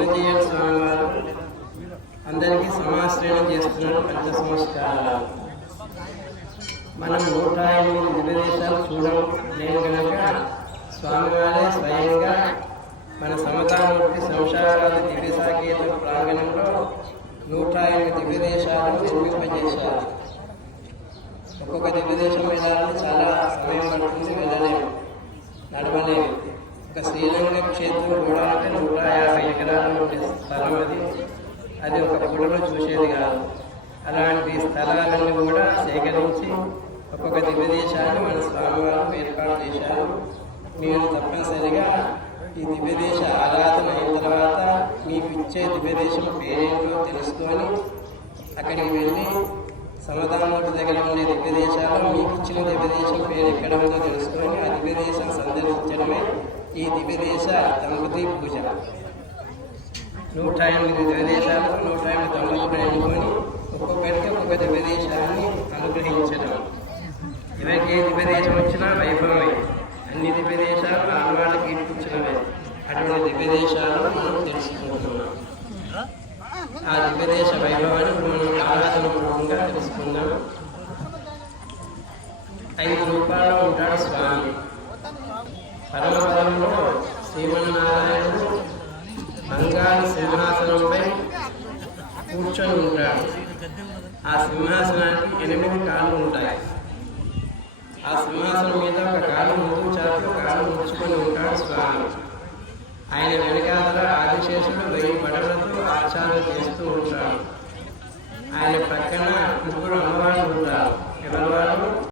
చిన్నజీయర్ స్వామి వారు అందరికీ సమాశ్రయం చేస్తున్నారు పంచ సంస్కారాలు. మనం నూట ఎనిమిది దినదేశాలు చూడడం నేను కనుక స్వామివారే స్వయంగా మన సమతామూర్తి సంసారాది దివ్య సాకేత ప్రాంగణంలో నూట ఎనిమిది దివ్యదేశాలను నిర్మింపజేశారు. ఒక్కొక్క దివ్యదేశం వెళ్ళాలంటే చాలా ఇక క్షేత్రం కూడా నూట యాభై ఎకరాలు స్థలం అది. అది ఒక గుడిలో చూసేది కాదు. అలాంటి స్థలాలను కూడా సేకరించి ఒక్కొక్క దివ్యదేశాన్ని మన స్వామివారు ఏర్పాటు చేశారు. మీరు తప్పనిసరిగా ఈ దివ్యదేశ ఆరాధన అయిన తర్వాత మీకు ఇచ్చే దివ్యదేశం పేరేంటో తెలుసుకొని అక్కడికి వెళ్ళి సమతామూర్తి దగ్గర ఉండే దివ్యదేశాలు మీకు ఇచ్చిన దివ్యదేశం పేరు ఎక్కడ ఉందో తెలుసుకొని ఆ దివ్యదేశం సందర్శించడమే ఈ దివ్యదేశ దంపతి పూజ. నూట ఎనిమిది దివ్యదేశాలు నూట ఎనిమిది దంపతులు ఎన్నుకొని ఒక్కొక్కరికి ఒక్కొక్క దివ్యదేశాన్ని అనుగ్రహించడం. ఎవరికి ఏ దివ్యదేశం వచ్చినా వైభవమే. అన్ని దివ్యదేశాలు ఆడవాళ్ళకి ఇప్పించినవే అటువంటి దివ్యదేశాలు మనం తెలుసుకుంటున్నాం. ఆ దివ్యదేశ వైభవానికి మనం ఆరాధన పూర్వంగా తెలుసుకుందాం. ఐదు రూపాయలు ఉంటాడు స్వామి. కూర్చొని ఉంటాడు ఆ సింహాసనానికి ఎనిమిది కాళ్ళు ఉంటాయి. ఆ సింహాసనం మీద ఒక కాలు ముందు చాపి ఒక కాలు ముడుచుకొని ఉంటాడు స్వామి. ఆయన వెనకాల ఆదిశేషుడు వెయ్యి పడవలతో ఆచారం చేస్తూ ఉంటాడు. ఆయన పక్కన ముగ్గురు అమ్మవారు